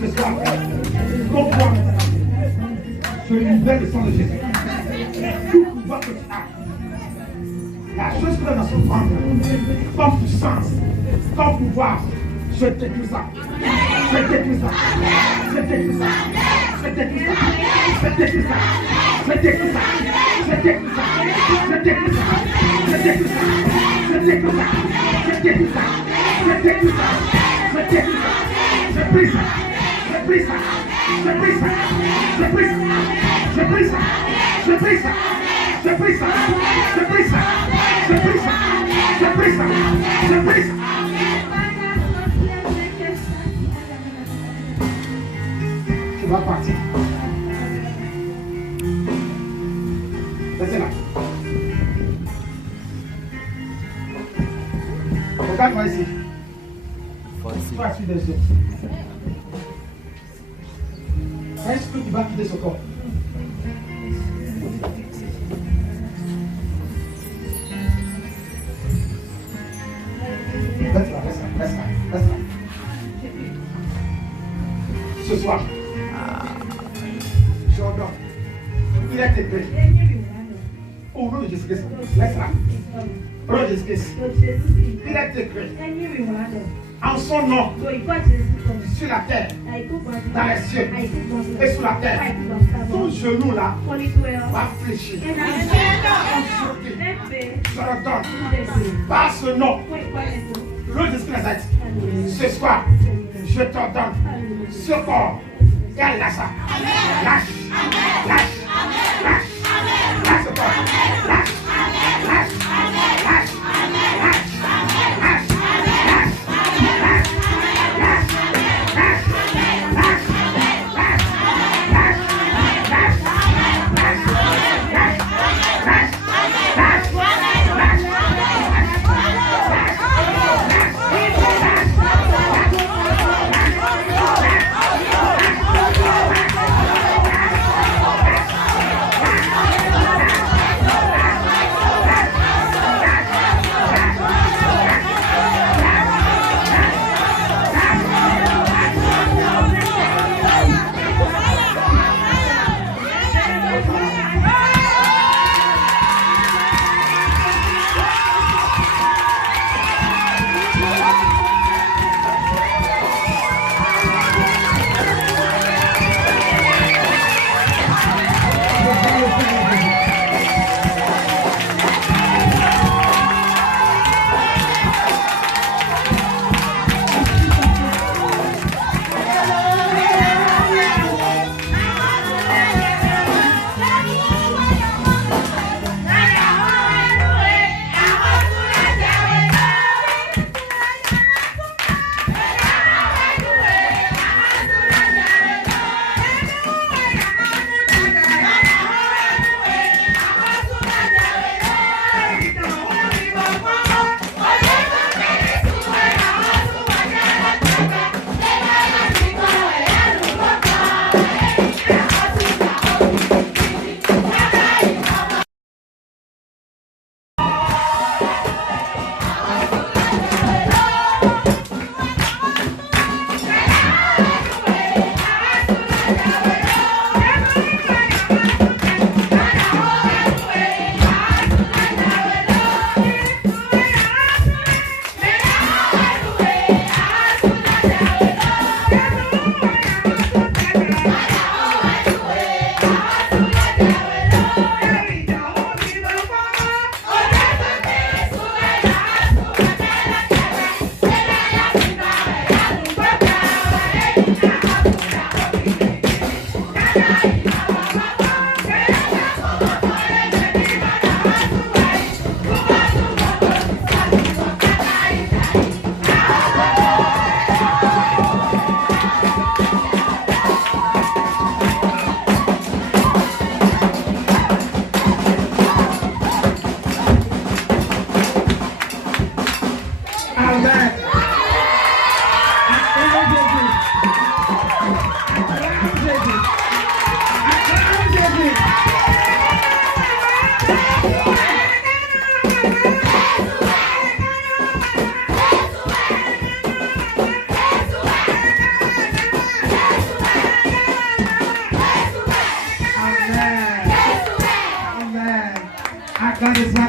Ce soir, comprends, je libère le sang de Jésus. Tout pouvoir que tu as, la chose que dans son ventre, comme puissance, comme pouvoir, je détruis ça. Je détruis ça. Je détruis ça. Je détruis ça. Je détruis ça. Je détruis ça. Je détruis ça. Je détruis ça. Je détruis ça. Je détruis ça. Je détruis ça. Je détruis ça. Je détruis ça. Je prie ça. Je prie ça. Je prie ça. Je prie ça. Je prie ça. Je prie ça. Je prie ça. Je prie ça. Je prie ça. Je prie ça. Je prie ça. Tu vas partir. Restez là. Regarde-moi ici. Toi, tu des yeux. Est-ce que tu vas quitter ce corps? Reste là, reste là, reste là, reste là. Ce soir, je ordonne. Il est écrit. Au nom de Jésus-Christ, laisse là. Au nom de Jésus-Christ, il est écrit. En son nom, sur la terre, dans les cieux et sous la terre, ton genou là va fléchir. Je redonne par ce nom, le Jésus-Christ, ce soir, je t'ordonne, ce corps, et à lâche ça. Lâche, lâche, lâche, lâche ce corps, lâche, lâche, lâche, lâche.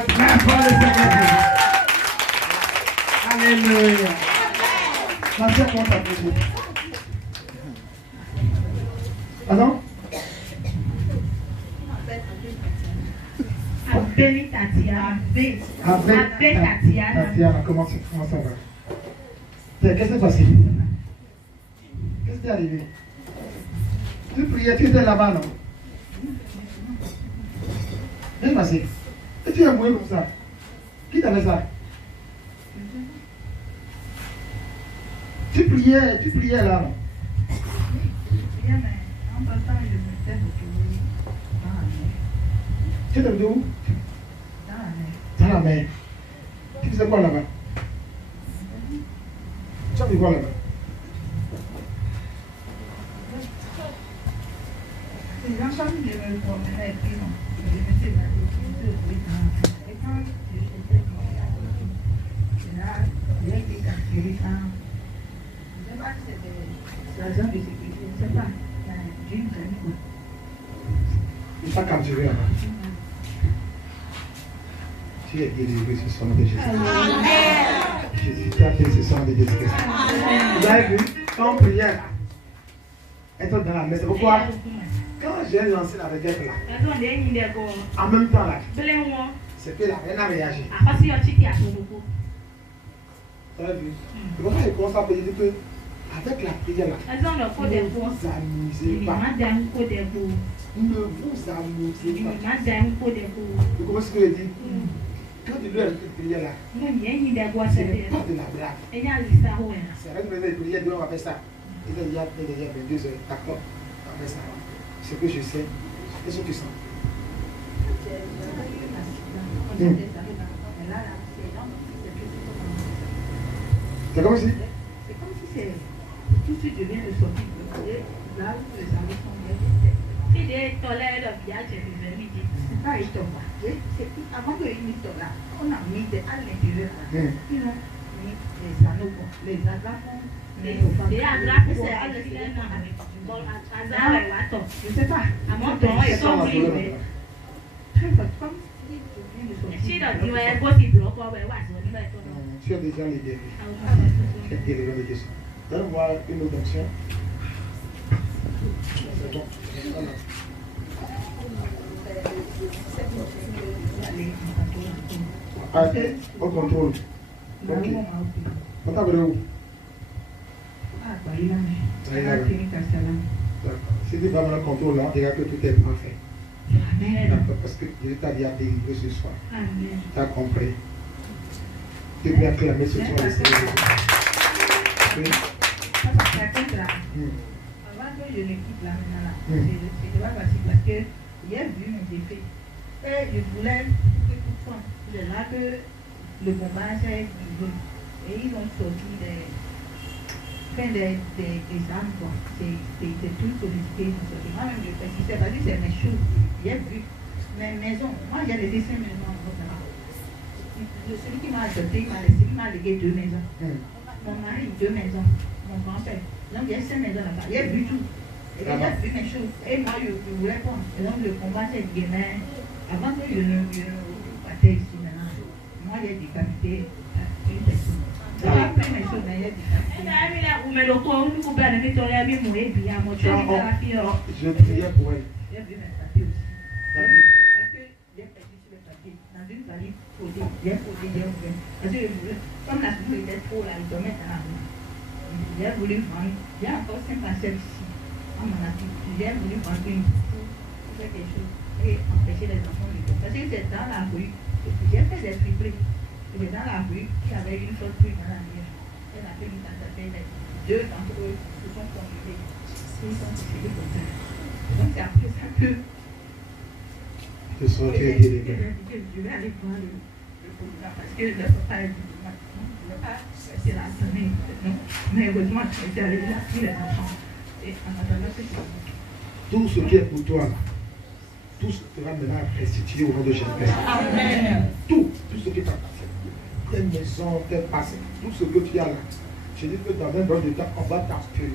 Très fort le Seigneur Jésus. Alléluia. Ma soeur, comment t'appelles-tu? Pardon? Abbé Tatiana. Abbé Tatiana. Tatiana, comment ça va? Qu'est-ce qui s'est passé? Qu'est-ce qui est arrivé? Tu priais, tu étais là-bas, non? Qu'est-ce qui s'est passé? Et tu es mouillé comme ça? Qui t'a fait ça? Tu priais là, non? Je priais, mais en partant, je me suis retrouvée dans la mer. Tu étais où? Dans la mer. Dans la mer. Tu faisais quoi là-bas? Tu as fait quoi là-bas? C'est l'ensemble de me promenais et puis non. Je me suis retrouvée dans la mer. Et quand j'étais c'est là, j'ai été capturée quand. Je ne sais pas si c'était la zone de sécurité, je ne sais pas. J'ai une famille quoi. Il t'a capturé là-bas. Tu es guéri ce sang de Jésus. Jésus t'a fait ce sang de Jésus. Vous avez vu, quand on priait là, être dans la mer, c'est pourquoi quand j'ai lancé la requête là, en même temps là, c'est que la reine a réagi. Tu as vu? C'est pour ça qu'il commence à dire que avec la prière là, ne vous amusez pas. Ne vous amusez pas. Vous comprenez ce que je dis? Quand tu dois être prière là, ce n'est pas de la blague. C'est vrai que les prières, on va faire ça. Il y a derrière 22 heures, d'accord? On va faire ça. Ce que je sais, qu'est-ce que tu sens? C'est comme si? C'est comme si c'est tout de suite je viens de sortir. Là où les amis sont bien. Si j'ai toléré le viage, je vais venir dire. C'est pas étonnant. Avant que il soit là, on a mis à l'intérieur. Ils ont mis les anneaux, les agrafons. Les agrafes, c'est à l'intérieur. Je ne sais pas. À mon temps, ils sont livrés. Très fort, comme si je viens de sortir. Si tu as déjà les guéris. Tu as guéri les guéris. Donne-moi une autre option. C'est bon. Voilà. Au contrôle. Ok. On t'a vu où? D'accord. Si tu vas dans le contrôle là, regarde que tout est parfait. D'accord. Parce que Dieu t'a déjà délivré ce soir. Tu as compris. Tu peux acclamer ce soir le Seigneur. Avant que je ne quitte là maintenant, c'est pas facile parce que j'ai vu mes effets. Et je voulais que tout soit. C'est là que le combat s'est livré. Et ils ont sorti des armes, quoi. C'est tout sophistiqué. Moi-même, je persistais parce que c'est mes choses. J'ai vu mes maisons. Moi, j'ai laissé 5 maisons en Europe là-bas. Celui qui m'a adopté, il m'a légué 2 maisons. Mon mari, 2 maisons. Mon grand-père. Donc, il y a 5 maisons là-bas. J'ai vu tout. Et j'ai vu mes choses. Et moi, je voulais prendre. Et donc, le combat s'est gagné. Avant que je ne partais ici maintenant, moi, j'ai décapité une personne. Donc, après mes choses, j'ai décapité. Je priais pour elle. J'ai vu mes papiers aussi. Parce que j'ai perdu sur les papiers. Dans une valise posée, j'ai ouvert. Parce que je voulais, comme la soupe était trop là, il dormait dans la rue. J'ai voulu vendre. J'ai encore 5 parcelles ici. J'ai voulu vendre une pour faire quelque chose et empêcher les enfants de faire. Parce que c'est dans la rue. J'ai fait des triplés. C'est dans la rue qu'il y avait une chose plus dans la rue. Elle a fait une tentative. 2 d'entre eux se sont conjugués. Ils sont décédés comme ça. Donc c'est après ça que je vais aller voir le président parce que le papa est diplomate. Je ne vais pas rester là. Mais heureusement, j'étais allé là, tous les enfants. Et en attendant que tout ce qui est pour toi, tout sera maintenant restitué au nom de Jésus-Christ. Amen. Tout ce qui t'appartient. Tes maisons, tes passés, tout ce que tu as là. Je dis que dans un bon de temps, on va t'inspirer.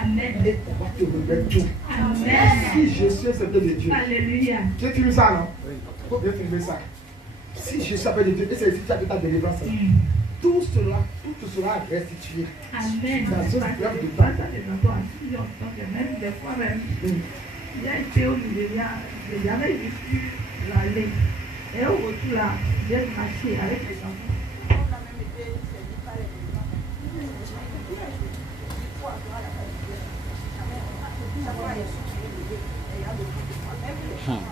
Amen. Et on va te remettre tout. Amen. Si je suis accepté de Dieu. Alléluia. Tu filmes ça, non? Il faut bien filmer ça. Si je savais de Dieu, et c'est ici que ta délivrance. Tout cela restitué. Amen. Dans ce Parce fleuve que de pas temps. ça de tantôt assis, on sent que même des fois même, il y a été au Nigeria, j'avais juste l'aller. Et au retour là, j'ai marché avec les enfants. On a même été servi par les enfants. Ça va, il y a